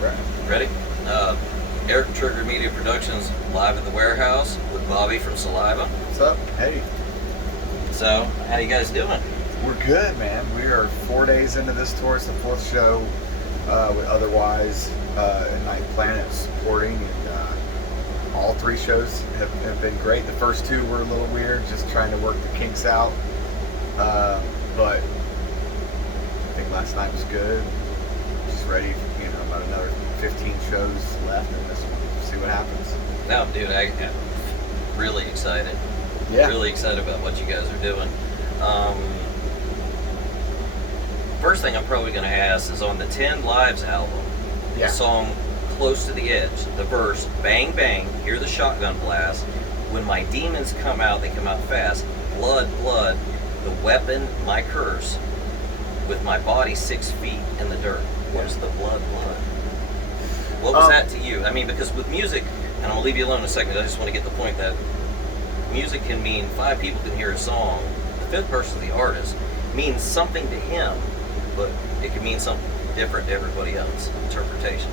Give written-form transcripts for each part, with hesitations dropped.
go. Ready? Eric Trigger Media Productions live at the warehouse with Bobby from Saliva. What's up? Hey. So, how you guys doing? We're good, man. We are 4 days into this tour. It's the fourth show with Otherwise and Night Planet supporting, and all three shows have been great. The first two were a little weird, just trying to work the kinks out. But I think last night was good. Just ready, about another 15 shows left in this one. See what happens. No, dude, I'm really excited. Yeah. Really excited about what you guys are doing. First thing I'm probably going to ask is on the 10 Lives album, Yeah. the song Close to the Edge, the verse, bang, bang, hear the shotgun blast. When my demons come out, they come out fast. Blood, blood, the weapon, my curse. With my body 6 feet in the dirt. What is the blood, blood? What was that to you? I mean, because with music, and I'm going to leave you alone in a second, I just want to get the point that music can mean 5 people can hear a song. The fifth person, the artist, means something to him, but it can mean something different to everybody else. Interpretation.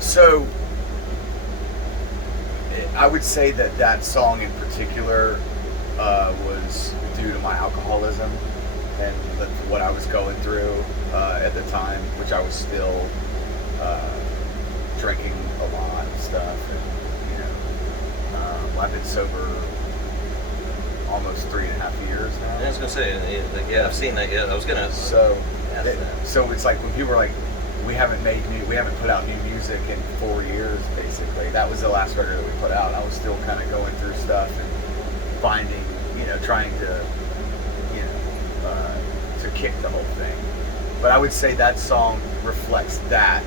So, I would say that song in particular was due to my alcoholism and what I was going through at the time, which I was still drinking a lot and stuff. And, I've been sober almost 3.5 years now. I was gonna say, yeah, I've seen that. Yeah, I was gonna. So that. It's like when people were like, we haven't put out new music in 4 years, basically. That was the last record that we put out. I was still kind of going through stuff and finding, trying to, to kick the whole thing. But I would say that song reflects that.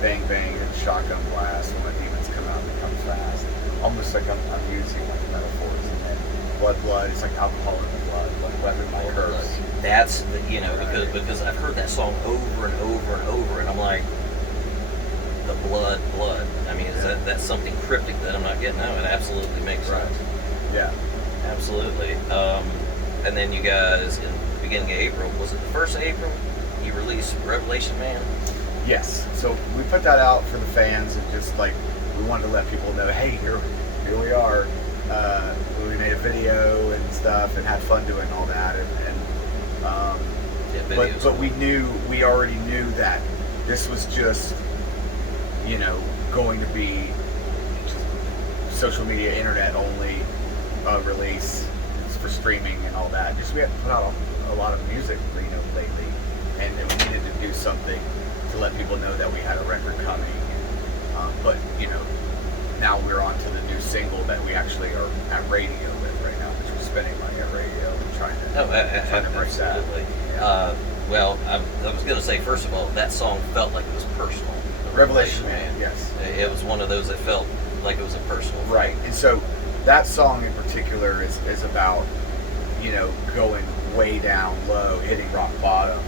Bang, bang, and shotgun blast. When my demons come out, they come fast. Almost like I'm using like metaphors. And then blood, blood. It's like alcohol in the blood. Like weapon, my curse. That's because I've heard that song over and over and over, and I'm like, the blood, blood. I mean, is that's something cryptic that I'm not getting? No, it absolutely makes sense. Yeah, absolutely. And then you guys in the beginning of April, was it the 1st of April? You released Revelation Man. Yes. So we put that out for the fans, and just like we wanted to let people know, hey, here we are. We made a video and stuff, and had fun doing all that, but we already knew that this was just, going to be just social media, internet only release. It's for streaming and all that. Just we haven't put out a lot of music, lately, and we needed to do something to let people know that we had a record coming. But now we're on to the new single that we actually are at radio with right now, which we're spending money at radio and trying to break that. Yeah. Well, I was going to say, first of all, that song felt like it was personal. Revelation Man, yes. It was one of those that felt like it was a personal thing. Right, and so that song in particular is about, going way down low, hitting rock bottom,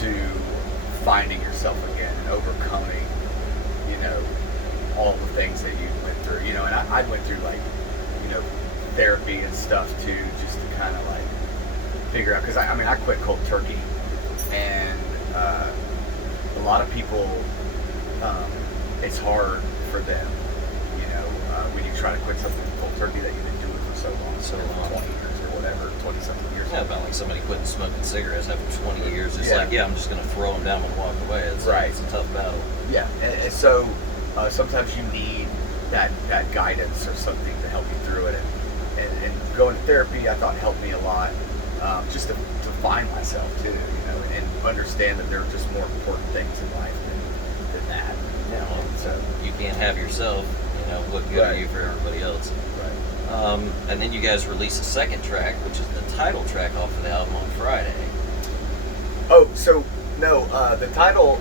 to finding yourself again and overcoming, all the things that you went through. And I went through therapy and stuff too, just to kind of figure out, because I quit cold turkey, and a lot of people, it's hard for them, when you try to quit something cold turkey that you've been doing for so long, 20 years or whatever, 20 something years. Yeah, about like somebody quitting smoking cigarettes after 20 years. It's I'm just going to throw them down and walk away. It's a tough battle. Yeah, and so sometimes you need that guidance or something to help you through it, and going to therapy I thought helped me a lot, just to find myself too, and understand that there are just more important things in life than that. So you can't have yourself, what good are you for everybody else? Right. And then you guys released a second track, which is the title track off of the album on Friday. Oh, so no, the title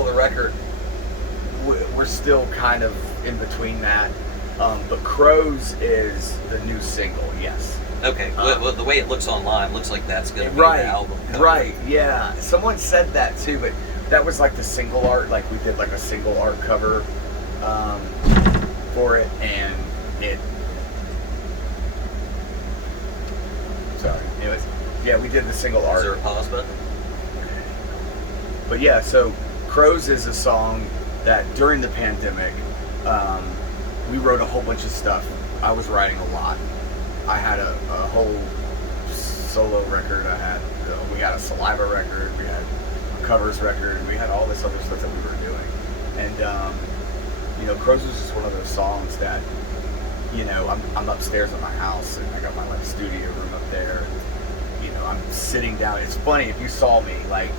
of the record, we're still kind of in between that. But Crows is the new single, yes. Okay, well, the way it looks online, looks like that's going to be the album cover. Right, yeah. Someone said that too, but that was like the single art, like we did like a single art cover for it, and it... Sorry, anyways. Yeah, we did the single art. Is there a pause button? But yeah, so Crows is a song that during the pandemic, we wrote a whole bunch of stuff. I was writing a lot. I had a whole solo record. We had a Saliva record. We had a covers record. We had all this other stuff that we were doing. And, Crows was just one of those songs that, I'm upstairs at my house and I got my like studio room up there. And, I'm sitting down. It's funny if you saw me like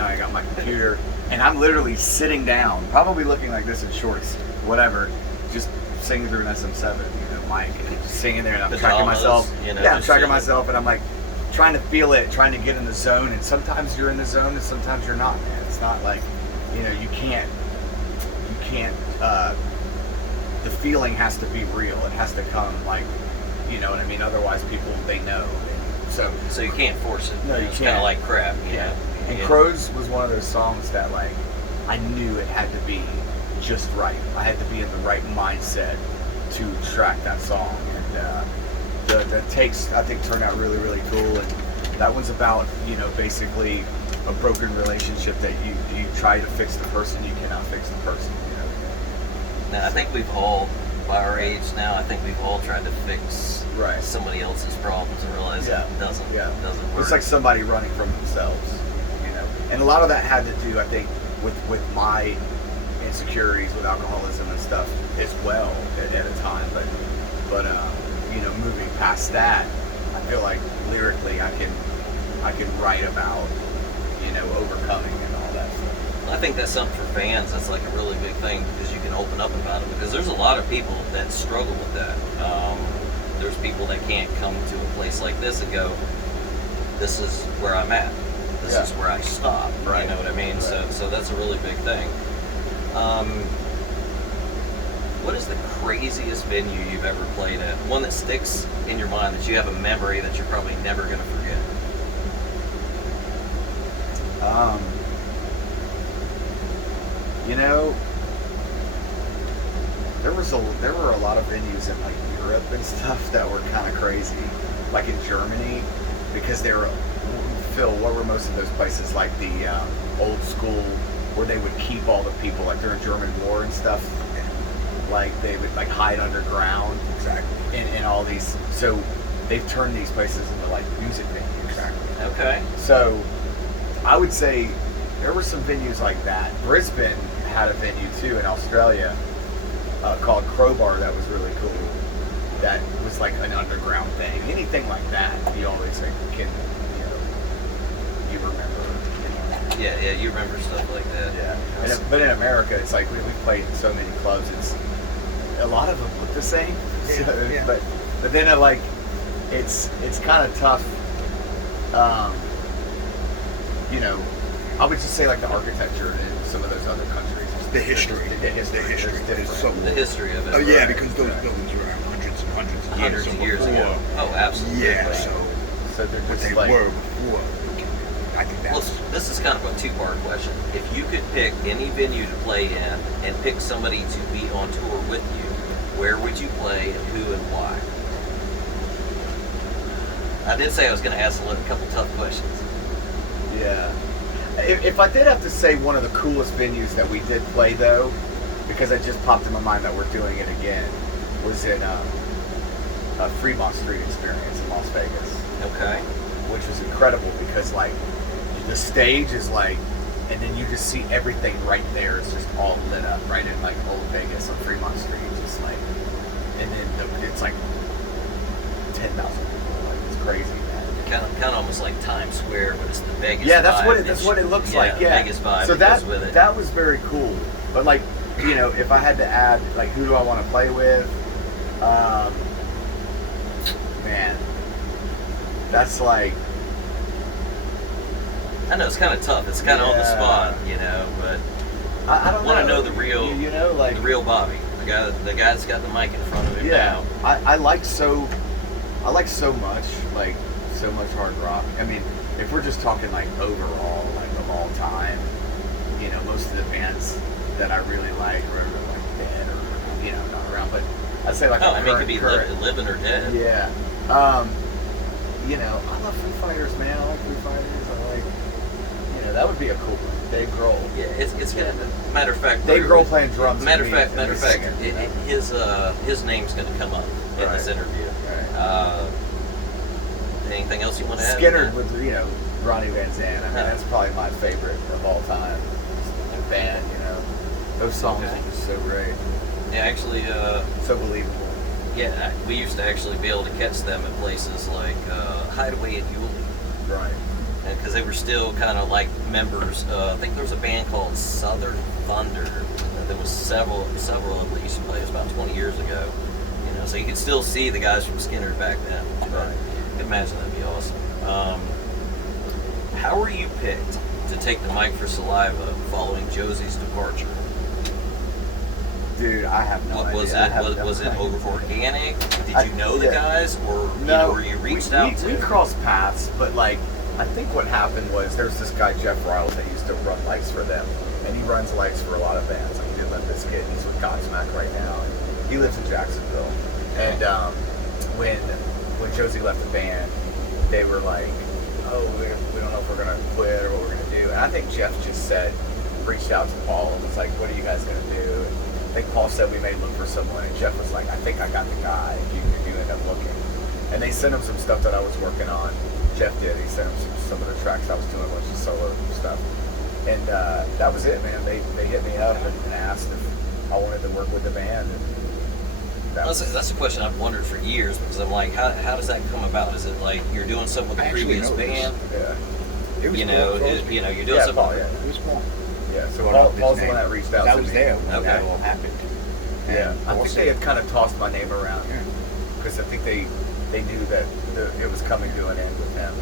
I got my computer and I'm literally sitting down, probably looking like this in shorts, whatever, just singing through an SM7, mic, and just singing there, and I'm tracking myself. I'm tracking myself, and I'm like trying to feel it, trying to get in the zone. And sometimes you're in the zone, and sometimes you're not, man. It's not like, you can't. The feeling has to be real. It has to come, like, you know what I mean. Otherwise, people they know. So you can't force it. No, you it's can't. Kind of like crap, you know. And Crows was one of those songs that, like, I knew it had to be just right. I had to be in the right mindset to track that song. And the takes, I think, turned out really, really cool. And that one's about, basically a broken relationship that you try to fix the person, you cannot fix the person. Now, I think we've all, by our age now, I think we've all tried to fix somebody else's problems and realize it doesn't work. It's like somebody running from themselves, And a lot of that had to do, I think, with my insecurities with alcoholism and stuff as well at a time. But moving past that, I feel like lyrically I can write about, overcoming and all that stuff. I think that's something for fans. That's like a really big thing because you can open up about it. Because there's a lot of people that struggle with that. There's people that can't come to a place like this and go, "This is where I'm at. This is where I stop." Right. You know what I mean? Right. So that's a really big thing. What is the craziest venue you've ever played at? One that sticks in your mind that you have a memory that you're probably never going to forget. There were a lot of venues in like Europe and stuff that were kind of crazy, like in Germany, because they were. Phil, what were most of those places like the old school where they would keep all the people like during German war and stuff, like they would like hide underground, and all these. So they've turned these places into like music venues. Okay. So I would say there were some venues like that. Brisbane had a venue too in Australia called Crowbar that was really cool. That was like an underground thing. Anything like that, you always can, you remember. Yeah, you remember stuff like that. Yeah. But in America, it's like we've played in so many clubs. It's a lot of them look the same. Yeah. But then it's kind of tough. I would just say like the architecture in some of those other countries. The history. The history is so The history of it. Oh yeah, because those buildings were hundreds and hundreds of Hundreds of years ago. Oh, absolutely. Yeah, so they're what just they like, were before. I think Well, that's this is kind of a two-part question. If you could pick any venue to play in and pick somebody to be on tour with you, where would you play and who and why? I did say I was going to ask a couple tough questions. Yeah. If I did have to say one of the coolest venues that we did play though, because it just popped in my mind that we're doing it again, was in a Fremont Street Experience in Las Vegas. Okay. Which was incredible because like the stage is like, and then you just see everything right there. It's just all lit up right in like old Vegas on Fremont Street, just like, and then it's like 10,000 people. Like it's crazy, man. Kind of almost like Times Square, but it's the Vegas Yeah, vibe. that's what it looks like. Yeah, Vegas vibe. So that goes with it. That was very cool. But like, if I had to add, like, who do I want to play with? Man, that's like. I know it's kind of tough. It's kind of on the spot, but I don't want to know the real, real, like the real Bobby, the guy that's got the mic in front of him now. I like so much, like so much hard rock. I mean, if we're just talking like overall, like of all time, most of the bands that I really like are like dead or not around, but I'd say like it could be living or dead. Yeah. I love Foo Fighters, man. I like Foo Fighters. I like that would be a cool one. Dave Grohl. Yeah, it's gonna. Matter of fact, Dave Grohl playing drums. Matter of and fact, singing, his name's gonna come up in this interview. Right. Anything else you want to add? Skinner with Ronnie Van Zant. I mean, that's probably my favorite of all time. The band, those songs are just so great. Yeah, actually, so believable. Yeah, we used to actually be able to catch them at places like Hideaway at Yulee. Right. Because they were still kind of like members. I think there was a band called Southern Thunder. There was several of them that used to play. It was about 20 years ago. So you could still see the guys from Skinner back then. Right. I imagine that'd be awesome. How were you picked to take the mic for Saliva following Josie's departure? Dude, I have no idea. Was it organic? Did you know the guys, or no? Were you reached out to? We crossed paths, but I think what happened was there's this guy Jeff Riles that used to run lights for them, and he runs lights for a lot of bands. Like he did Limp Bizkit, and he's with Godsmack right now. And he lives in Jacksonville, and when Josie left the band, they were like, "Oh, we don't know if we're gonna quit or what we're gonna do." And I think Jeff just reached out to Paul and was like, "What are you guys gonna do?" And I think Paul said we may look for someone, and Jeff was like, "I think I got the guy. If you end up looking," and they sent him some stuff that I was working on. Jeff did. He sent him some of the tracks I was doing, a bunch of solo stuff, and that was it, man. They hit me up and asked if I wanted to work with the band. And that's a question I've wondered for years, because I'm like, how does that come about? Is it like you're doing something with the previous band? Yeah. It was you're doing something. Paul, yeah. It was Paul. Yeah, so Paul's the one that reached out to me. I was there when that all happened. Yeah, I think they had kind of tossed my name around because I think they knew that it was coming to an end with him.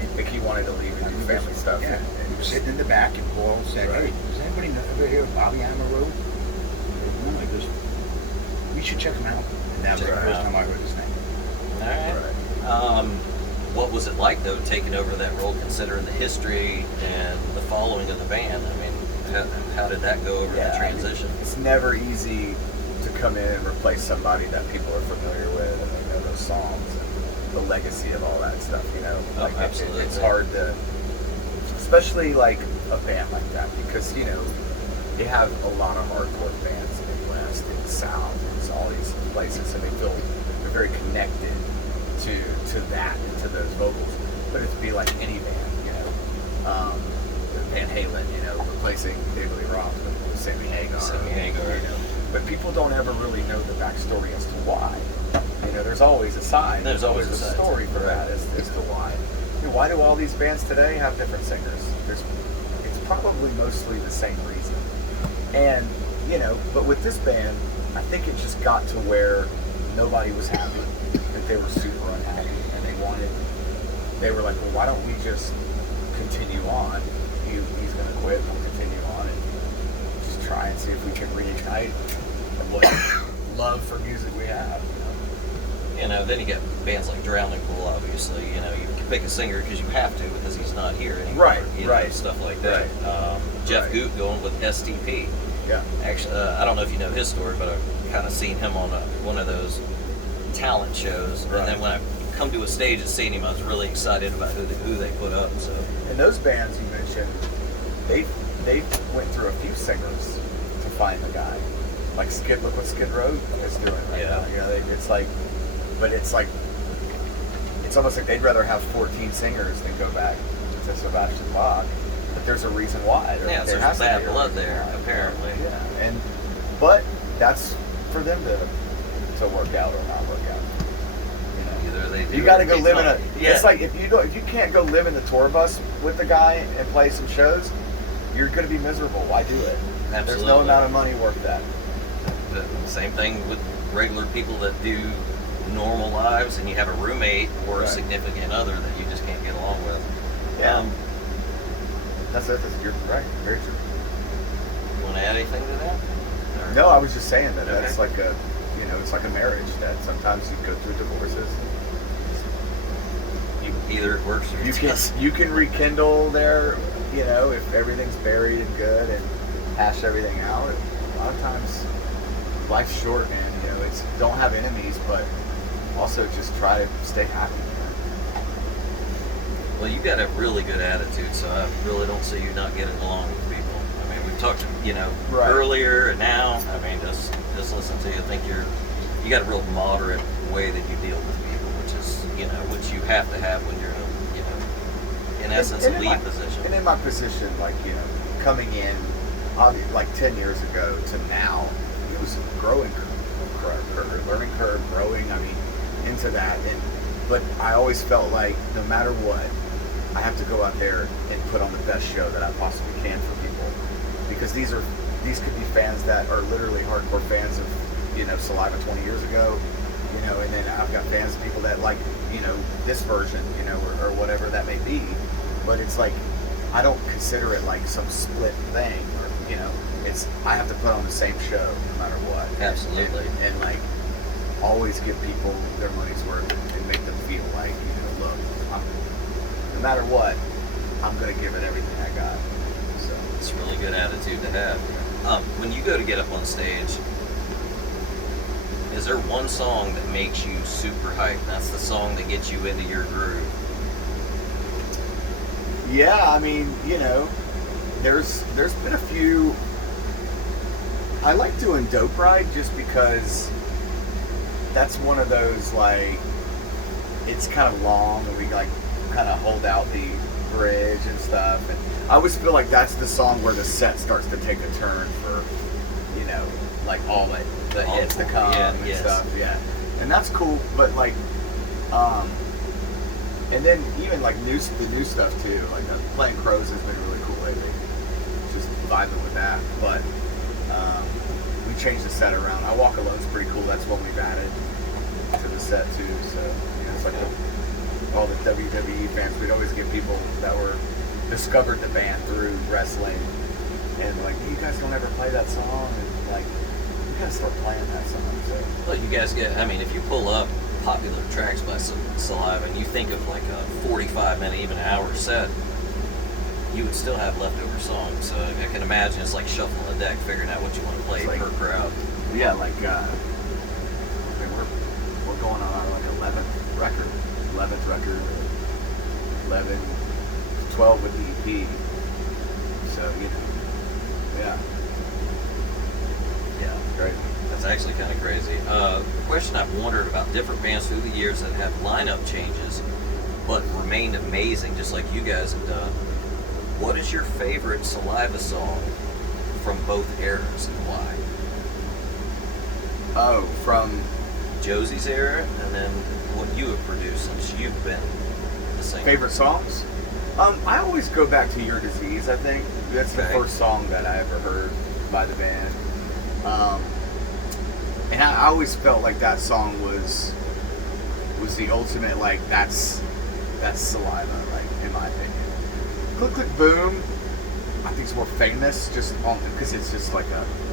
I think he wanted to leave and do family stuff. Yeah, and he was sitting in the back, and Paul said, "Hey, does anybody ever hear of Bobby Amaru?" No, he goes, "We should check him out." And that was the first time I heard his name. All right. What was it like, though, taking over that role, considering the history and the following of the band? I mean, how did that go over the transition? I mean, it's never easy to come in and replace somebody that people are familiar with and they know those songs and the legacy of all that stuff, Absolutely. It's hard to, especially like a band like that, because, you have a lot of hardcore bands in the Midwest, in the South, and all these places, and they're very connected to that and to those vocals, but it'd be like any band, Van Halen, replacing David Lee Roth with Sammy Hagar. But people don't ever really know the backstory as to why. There's always a side. There's always a story for that as to why. Why do all these bands today have different singers? It's probably mostly the same reason. And but with this band, I think it just got to where nobody was happy. That they were super unhappy, and they were like, well, why don't we just continue on? He's going to quit, and we'll continue on and just try and see if we can reignite what love for music we have. Then you get bands like Drowning Pool, obviously. You can pick a singer because you have to, because he's not here anymore. Right. Stuff like that. Right. Jeff Goot going with STP. Yeah. Actually, I don't know if you know his story, but I've kind of seen him on one of those talent shows, and then when I come to a stage and seen him, I was really excited about who they put up. So, and those bands you mentioned, they went through a few singers to find the guy. Like look what Skid Row is doing right now. It's almost like they'd rather have 14 singers than go back to Sebastian Bach. But there's a reason why. There's bad blood there, apparently. Yeah, but that's for them to work out or not work out. You got to go live in a. Yeah. It's like if you can't go live in the tour bus with the guy and play some shows, you're going to be miserable. Why do it? Absolutely. There's no amount of money worth that. The same thing with regular people that do normal lives, and you have a roommate or a significant other that you just can't get along with. Yeah. You're right. Very true. You want to add anything to that? Or? No, I was just saying that that's like it's like a marriage that sometimes you go through divorces. Either it works or it doesn't. You can rekindle there, if everything's buried and good and hash everything out. A lot of times, life's short, man. It's don't have enemies, but also just try to stay happy. Well, you've got a really good attitude, so I really don't see you not getting along with people. I mean, we've talked, Right. earlier and now. I mean, just listen to you. I think you got a real moderate way that you deal with people, which is, which you have to have when you're in essence, And a in lead my- position. And in my position, like, coming in, like 10 years ago to now, it was a growing curve, learning curve, growing, into that. But I always felt like no matter what, I have to go out there and put on the best show that I possibly can for people. Because these could be fans that are literally hardcore fans of, Saliva 20 years ago, and then I've got fans of people that like, this version, or whatever that may be. But it's like, I don't consider it like some split thing, or, I have to put on the same show no matter what. Absolutely. And like, always give people their money's worth and make them feel like, look, no matter what, I'm going to give it everything I got. So It's a really good attitude to have. When you go to get up on stage, is there one song that makes you super hyped? That's the song that gets you into your groove. yeah, there's been a few. I like doing Dope Ride just because that's one of those, like, it's kind of long and we like kind of hold out the bridge and stuff, and I always feel like that's the song where the set starts to take a turn for, like all the All hits to the- come yeah, and yes. stuff, yeah, and that's cool. But like, and then even like the new stuff too, like playing Crows has been really cool lately. Just vibing with that, but we changed the set around. I Walk Alone's pretty cool. That's one we've added to the set too. So it's like all the WWE fans. We'd always get people that were discovered the band through wrestling, and like, you guys don't ever play that song, and like, you gotta start playing that song. So Well, you guys if you pull up popular tracks by Saliva and you think of like a 45-minute, even an hour set, you would still have leftover songs. So I can imagine it's like shuffling the deck, figuring out what you want to play It's like- per crowd. yeah, like we're going on our like 11th record, 12 with the EP. So yeah, Yeah, great. that's actually kind of crazy. Question I've wondered about different bands through the years that have lineup changes, but remained amazing, just like you guys have done. What is your favorite Saliva song from both eras and why? Oh, from Josie's era, and then what you have produced since you've been the singer. favorite songs. I always go back to Your Disease. I think that's the Okay. first song that I ever heard by the band, and I always felt like that song was the ultimate, like, that's Saliva, like, in my opinion. Click Click Boom, I think it's more famous just because it's just like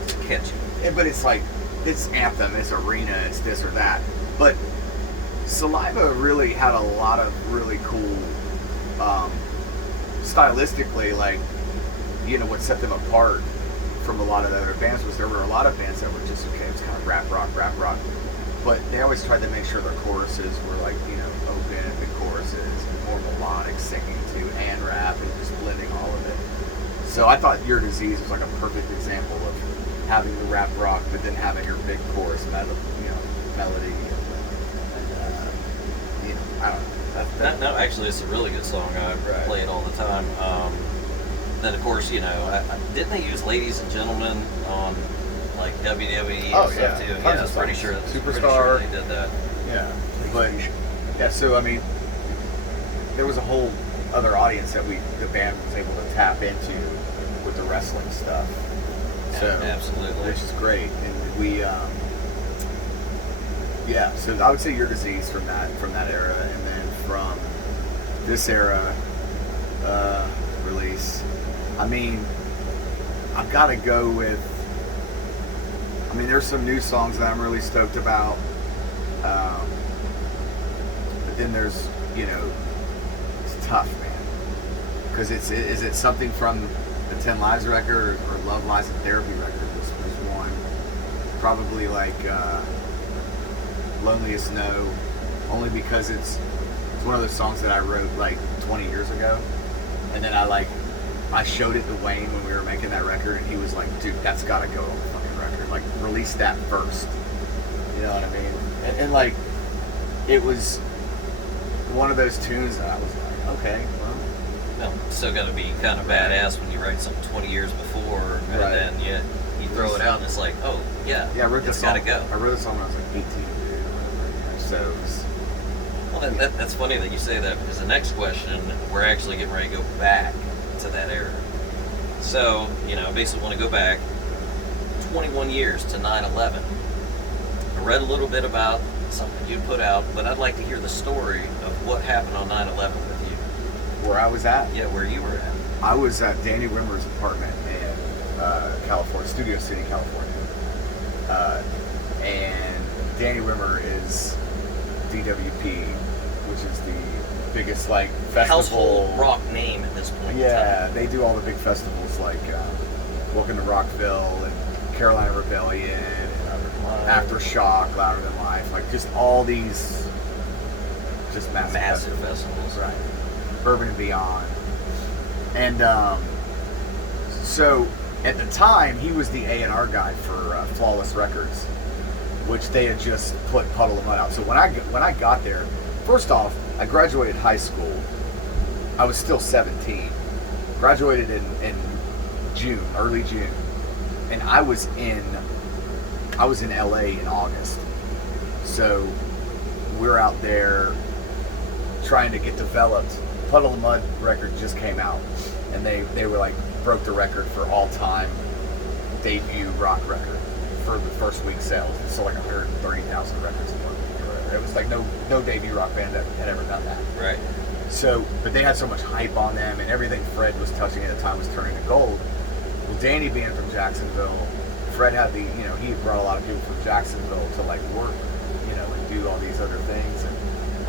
It's catchy. but it's like, it's anthem, it's arena, it's this or that. But Saliva really had a lot of really cool, stylistically, like, what set them apart from a lot of the other bands was there were a lot of bands that were just, okay, it's kind of rap rock, but they always tried to make sure their choruses were like, open and big choruses and more melodic singing too, and rap, and just blending all of it. So I thought Your Disease was like a perfect example of having the rap rock, but then having your big chorus melody. I don't know. No, actually, it's a really good song. I Right. play it all the time. Then, of course, didn't they use "Ladies and Gentlemen" on like WWE Oh, and stuff yeah. too? Tons Yeah, of I'm pretty songs. sure. Pretty Superstar. sure they did that. Yeah, but yeah. So there was a whole other audience that the band was able to tap into with the wrestling stuff. So Absolutely. which is great, and we yeah. So I would say Your Disease from that era, and then from this era release. I've got to go with. There's some new songs that I'm really stoked about, but then there's, it's tough, man, because is it something from the 10 Lives record or Love Lies in Therapy record? There's one, probably like Loneliest No, only because it's one of those songs that I wrote like 20 years ago. And then I showed it to Wayne when we were making that record, and he was like, dude, that's got to go on the fucking record. Like, release that first. You know what I mean? And like, it was one of those tunes that I was like, okay, well. No, it's still got to be kind of badass when you write something 20 years before, and Right. then you throw it out, and it's like, oh, yeah, Yeah, I wrote it's this got song. to go. I wrote this song when I was like 18, dude. Whatever. So it was, Well, that's funny that you say that, because the next question, we're actually getting ready to go back to that era. So, I basically want to go back 21 years to 9/11. I read a little bit about something you put out, but I'd like to hear the story of what happened on 9/11 with you. where I was at. Yeah, where you were at. I was at Danny Wimmer's apartment in California, Studio City, California. And Danny Wimmer is DWP, which is the biggest festival. Household rock name at this point. Yeah, they do all the big festivals like Welcome to Rockville and Carolina Rebellion and Aftershock, Louder Than Life, like just all these just massive festivals. Right. Urban and Beyond. And so at the time, he was the A&R guy for Flawless Records, which they had just put Puddle of Mud out. So when I got there, first off, I graduated high school. I was still 17. Graduated in June, early June, and I was in LA in August. So we're out there trying to get developed. Puddle of Mud record just came out, and they were broke the record for all time debut rock record for the first week sales. It sold 130,000 records in 1 week. It was no debut rock band that had ever done that. Right. So, but they had so much hype on them, and everything Fred was touching at the time was turning to gold. Well, Danny being from Jacksonville, Fred had he had brought a lot of people from Jacksonville to work, and do all these other things and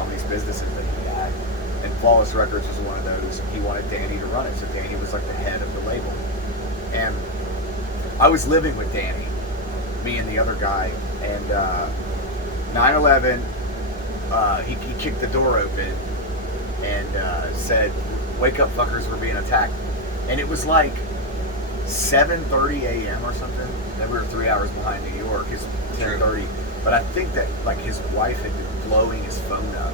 all these businesses that he had. And Flawless Records was one of those. He wanted Danny to run it, so Danny was the head of the label. And I was living with Danny, me and the other guy, and 9/11, he kicked the door open and said, "Wake up, fuckers, we're being attacked." And it was 7:30 a.m. or something. And we were 3 hours behind New York. It's 10:30. But I think that his wife had been blowing his phone up,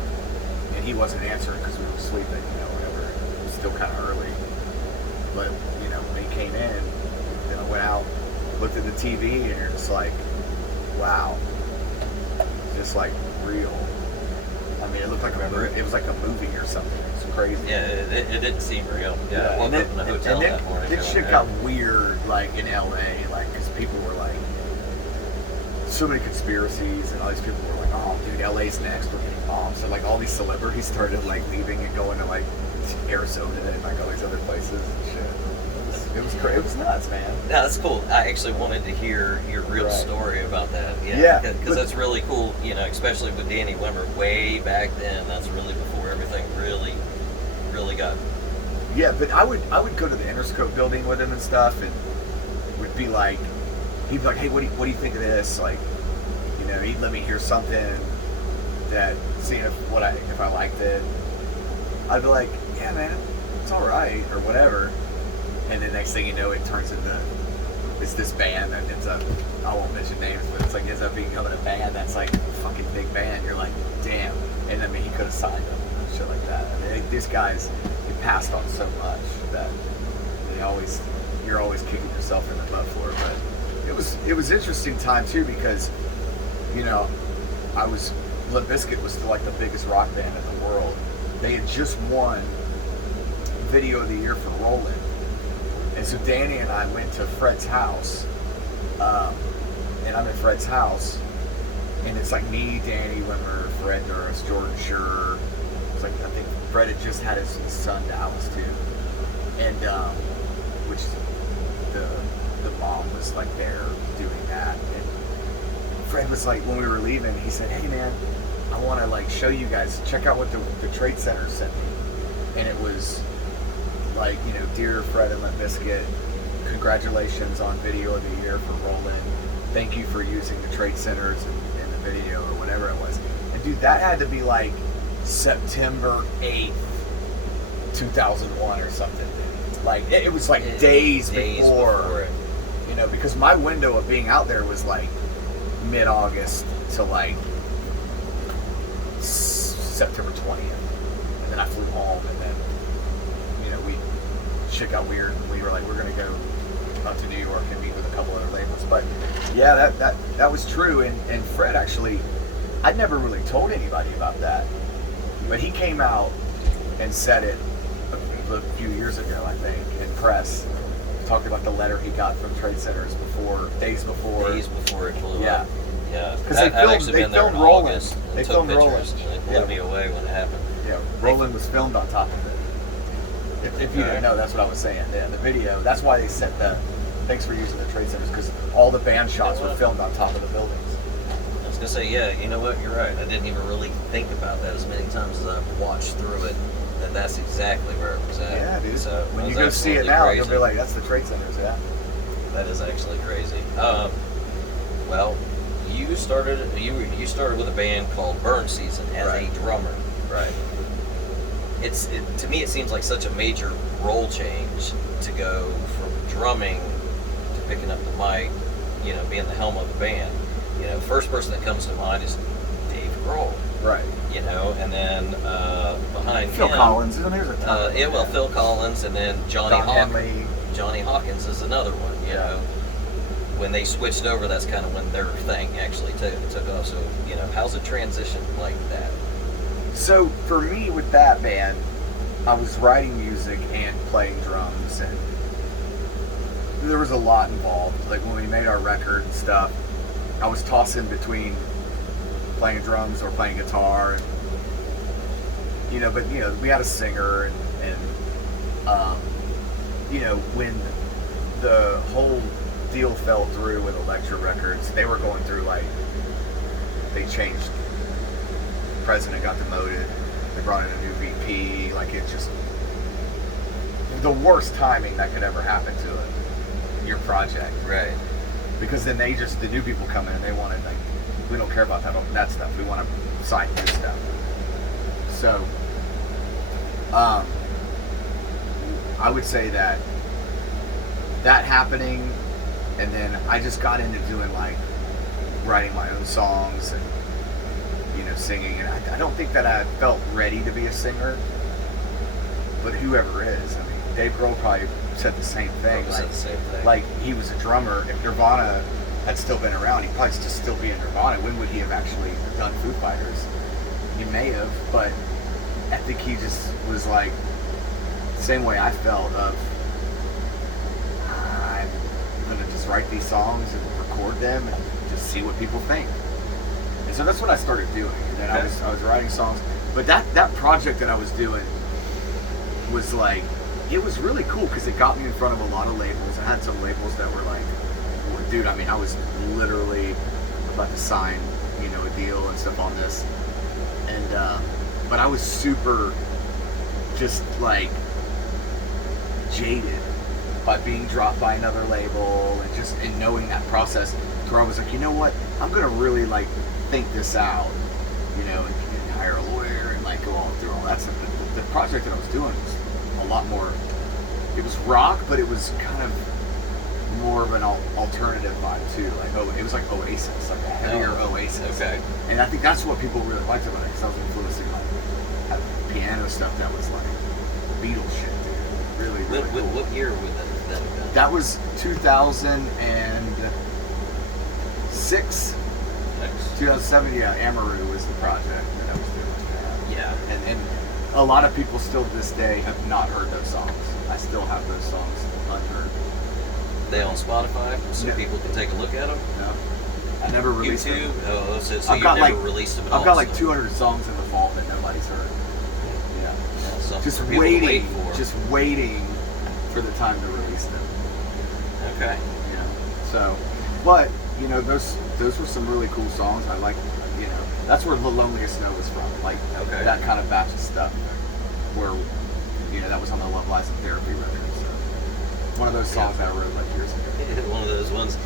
and he wasn't answering because we were sleeping, whatever. It was still kind of early. But when he came in, then I went out, looked at the TV, and you're just like, wow, just real. I mean, it looked like it was like a movie or something. It's crazy. Yeah, it didn't seem real. Yeah, I woke up in the hotel that morning. This shit got weird, in LA, because people were so many conspiracies, and all these people were oh, dude, LA's next, we're getting bombed. So, all these celebrities started, leaving and going to, Arizona and, all these other places and shit. It was crazy. It was nuts, man. Yeah, that's cool. I actually wanted to hear your real story about that. Yeah. Because that's really cool, especially with Danny Wimmer way back then. That's really before everything really got. Yeah, but I would go to the Interscope building with him and stuff, and would be he'd be like, "Hey, what do you think of this?" He'd let me hear something that, seeing if I liked it. I'd be like, "Yeah, man, it's all right," or whatever. And then next thing you know, it turns into this band that ends up, I won't mention names, but it's ends up becoming a band that's a fucking big band. You're like, damn. And I mean, he could have signed them and shit like that. I mean, these guys, he passed on so much that you're always kicking yourself in the butt for it. But it was interesting time too, because Limp Bizkit was still the biggest rock band in the world. They had just won Video of the Year for Rollin'. And so Danny and I went to Fred's house, and I'm at Fred's house, and it's me, Danny Wimmer, Fred Durst, Jordan Schur. It's I think Fred had just had his son Dallas too, and which the mom was there doing that. And Fred was when we were leaving, he said, "Hey man, I want to show you guys. Check out what the Trade Center sent me," and it was. Dear Fred and Limp Bizkit, congratulations on Video of the Year for Rollin'. Thank you for using the Trade Centers in the video, or whatever it was. And dude, that had to be September 8th 2001 or something. Like it was like days before it. you know, because my window of being out there was like mid-August to like September 20th, and then I flew home, and then you know shit got weird, and we were like, we're gonna go up to New York and meet with a couple other labels. But yeah, that was true. And Fred actually, I'd never really told anybody about that, but he came out and said it a few years ago, I think, in press, talking about the letter he got from Trade Centers days before it blew yeah. up. Yeah, because they filmed Roland. They filmed Roland. It blew me away when it happened. Yeah, Roland was filmed on top of it. If you didn't know, that's what I was saying. Yeah, the video. That's why they sent the. Thanks for using the Trade Centers, because all the band shots were filmed on top of the buildings. I was gonna say, yeah. You know what? You're right. I didn't even really think about that as many times as I've watched through it. That's exactly where it was at. Yeah, dude. So when you go see it now, crazy. you'll be like, "That's the Trade Centers." Yeah. That is actually crazy. Well, you started with a band called Burn Season as a drummer, right? To me, it seems like such a major role change to go from drumming to picking up the mic, you know, being the helm of the band. You know, first person that comes to mind is Dave Grohl. Right. You know, and then behind Phil him, Collins. There's a ton. Phil Collins, and then Johnny Hawkins. Johnny Hawkins is another one. You know, when they switched over, that's kind of when their thing actually took off. So, you know, how's it transition like that? So for me with that band, I was writing music and playing drums, and there was a lot involved. Like when we made our record and stuff, I was tossing between playing drums or playing guitar, and but we had a singer, and when the whole deal fell through with Elektra Records, they were going through they changed. The president got demoted. They brought in a new VP. Like, it just the worst timing that could ever happen to your project, right? Because then the new people come in and they want to we don't care about that stuff. We want to sign new stuff. So, I would say that happening, and then I just got into doing writing my own songs and singing. And I don't think that I felt ready to be a singer, but whoever is, I mean, Dave Grohl probably said the same thing. Like, he was a drummer. If Nirvana had still been around, he'd probably just still be in Nirvana. When would he have actually done Foo Fighters? He may have, but I think he just was the same way I felt of, I'm gonna just write these songs and record them and just see what people think. And so that's what I started doing. And then I was writing songs. But that project that I was doing was it was really cool because it got me in front of a lot of labels. I had some labels that were dude, I mean, I was literally about to sign, a deal and stuff on this. And, but I was super just jaded by being dropped by another label and knowing that process, where I was like, you know what, I'm going to really think this out, and hire a lawyer and go all through all that stuff. The project that I was doing was a lot more, it was rock, but it was kind of more of an alternative vibe too. It was like Oasis, a heavier Oasis. Okay. And I think that's what people really liked about it, because I was influencing piano stuff that was Beatles shit, dude. Really, really cool. What year was that? That was 2006. 2007, yeah, Amaru was the project that I was doing. Yeah. And a lot of people still to this day have not heard those songs. I still have those songs unheard. They on Spotify, so No. people can take a look at them? No. I never released YouTube? them. Oh, so I've you've got never released them at all? I've got 200 songs in the vault that nobody's heard. Yeah. Well, something Just for people to wait waiting for the time to release them. Okay. Yeah. So, but those were some really cool songs. I that's where The Loneliest Snow was from. That kind of batch of stuff, where that was on the Love Lies and Therapy record. So one of those songs that I wrote years ago. One of those ones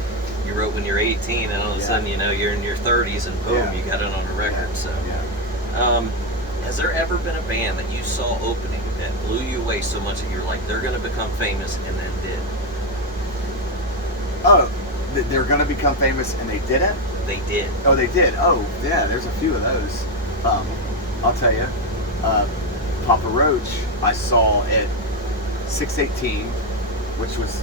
you wrote when you're 18, and all of a sudden you're in your 30s, and boom, you got it on a record. Yeah. So, Yeah. has there ever been a band that you saw opening that blew you away so much that you're like, they're going to become famous, and then did? Oh, they're gonna become famous and they didn't? They did. Oh, they did. Oh, yeah. There's a few of those. I'll tell you. Papa Roach, I saw at 618, which was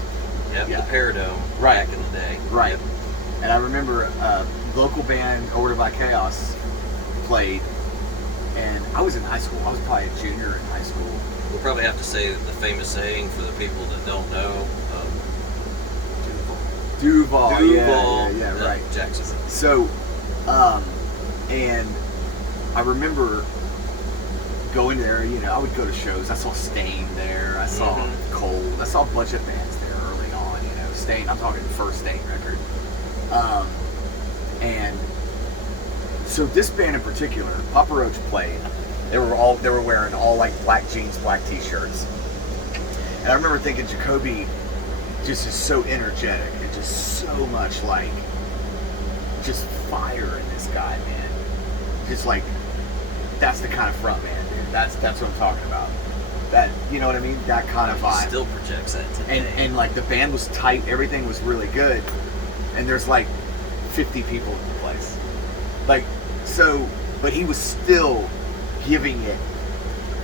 Yep, yeah. the Paradome Right. back in the day. right. Yep. And I remember local band Order by Chaos played, and I was in high school. I was probably a junior in high school. We'll probably have to say the famous saying for the people that don't know. Duval. Duval. Yeah, right. Jackson. So, and I remember going there. You know, I would go to shows. I saw Stain there. I saw Cold. I saw a bunch of bands there early on. You know, Stain. I'm talking first Stain record. And so this band in particular, Papa Roach played. They were wearing all like black jeans, black t-shirts. And I remember thinking Jacoby just is so energetic and just so much like just fire in this guy, man. Just like that's the kind of front man, dude. That's what I'm talking about. That, you know what I mean? That kind of vibe. Still projects that today. And like the band was tight, everything was really good. And there's like 50 people in the place. Like, so, but he was still giving it.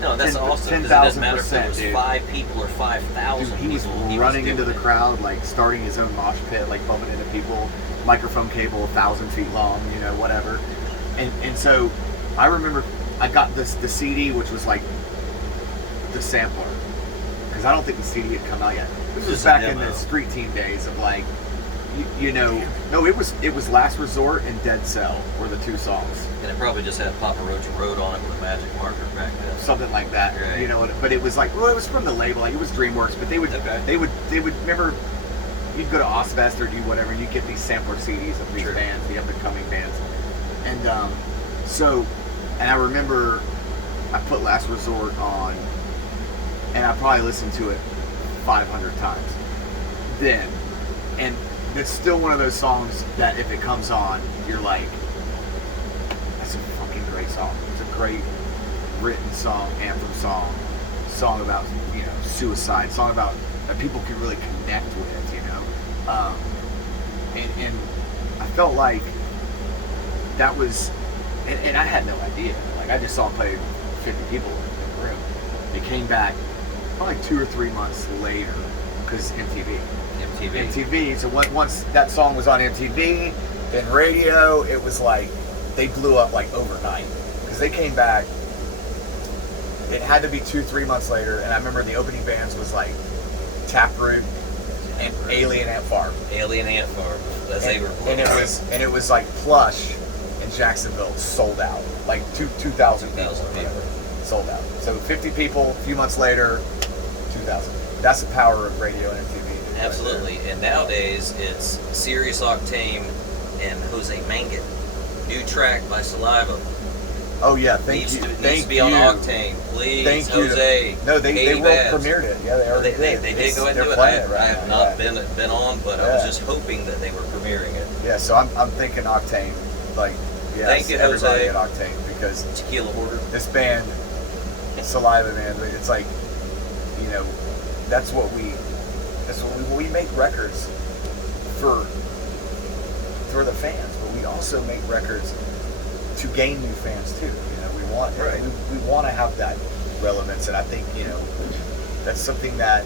No, that's 10 awesome. It doesn't matter if it 10,000%, was dude. 5 people or 5,000 Dude, people. he was running into the doing it. crowd, like starting his own mosh pit, like bumping into people, microphone cable 1,000 feet long, you know, whatever. And so I remember I got the CD, which was like the sampler, because I don't think the CD had come out yet. This was Just a back in demo. the street team days of like, you know, no, it was Last Resort and Dead Cell were the two songs. And it probably just had Papa Roach wrote on it with a magic marker back then. Something like that, Right. you know. But it was like, well, it was from the label, like it was DreamWorks. But they would remember. You'd go to Ozfest or do whatever, and you get these sampler CDs of these Sure. bands, the up and coming bands, and I remember I put Last Resort on, and I probably listened to it 500 times. Then, and it's still one of those songs that if it comes on, you're like, that's a fucking great song. It's a great written song, anthem song about, you know, suicide, song about that people can really connect with, you know. And I felt like that was, and I had no idea. Like I just saw him play 50 people in the room. They came back probably 2 or 3 months later because MTV. So once that song was on MTV, then radio, it was like they blew up like overnight because they came back. It had to be 2-3 months later, and I remember the opening bands was like Taproot and Alien Ant Farm. Alien Ant Farm, as they were And it was like Plush in Jacksonville sold out, like 2,000 people, sold out. So 50 people, a few months later, 2,000. That's the power of radio and MTV. Absolutely. And nowadays it's Sirius Octane and Jose Mangin. New track by Saliva. Oh yeah, thank Needs you. to be on Octane, please. Thank you. Jose. No, they Katie world Bass. premiered it. Yeah, they already did. They did go ahead They're and do it. playing I have not yeah. been on, but I was just hoping that they were premiering it. Yeah, so I'm thinking Octane, like Thank you, everybody Jose. at Octane, because Tequila Hoarder. this band, Saliva, man, it's like, you know, that's what we make records for the fans, but we also make records to gain new fans too. You know, we want to have that relevance, and I think, you know, that's something that,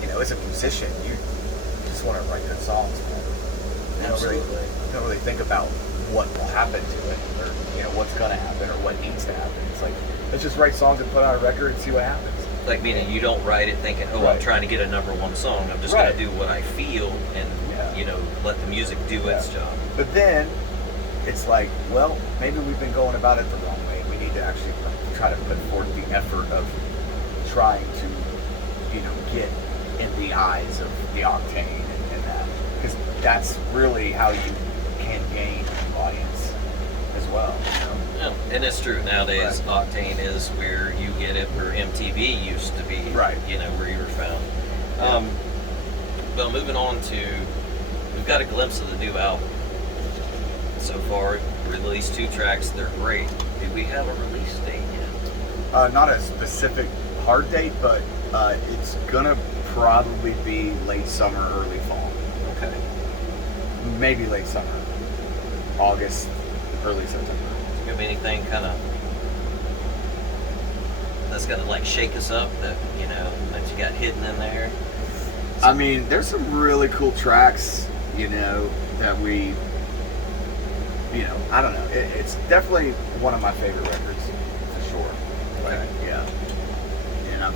you know, as a musician, you just want to write good songs, man. You don't really think about what will happen to it, or, you know, what's gonna happen or what needs to happen. It's like, let's just write songs and put out a record and see what happens. Like, meaning you don't write it thinking, oh, Right. I'm trying to get a #1 song. I'm just Right. going to do what I feel and, you know, let the music do its job. But then it's like, well, maybe we've been going about it the wrong way. We need to actually try to put forth the effort of trying to, you know, get in the eyes of the Octane and that, because that's really how you can gain an audience as well. You know? Yeah, and it's true. Nowadays, Octane is where you get it, where MTV used to be, Right. you know, where you were found. Well, moving on to, we've got a glimpse of the new album. So far, released 2 tracks. They're great. Do we have a release date yet? Not a specific hard date, but it's gonna probably be late summer, early fall. Okay. Maybe late summer, August, early September. You have anything kind of that's gonna like shake us up that that you got hidden in there? I mean, there's some really cool tracks, that we, I don't know. It's definitely one of my favorite records, for sure. Okay. Yeah. And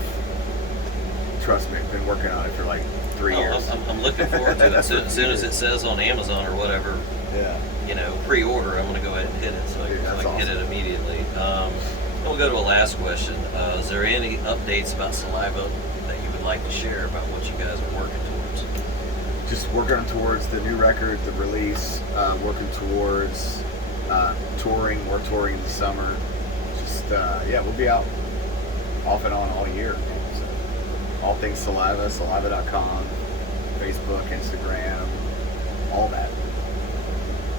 trust me, I've been working on it for like 3 years. I'm looking forward to it. As soon as it says on Amazon or whatever, Yeah. pre-order, I'm gonna go ahead and hit it so I Dude, that's can hit it immediately. We'll go to a last question. Is there any updates about Saliva that you would like to share about what you guys are working towards? Just working towards the new record, the release, working towards touring. We're touring this summer. Just, we'll be out off and on all year. So, all things Saliva, saliva.com, Facebook, Instagram, all that.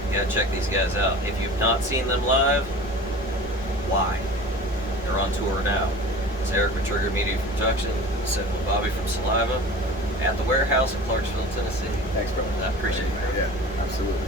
You gotta check these guys out. If you've not seen them live, why? They're on tour now. It's Eric with Trigger Media Production, sitting with Bobby from Saliva at the warehouse in Clarksville, Tennessee. Thanks, brother. I appreciate it, man. Yeah, absolutely.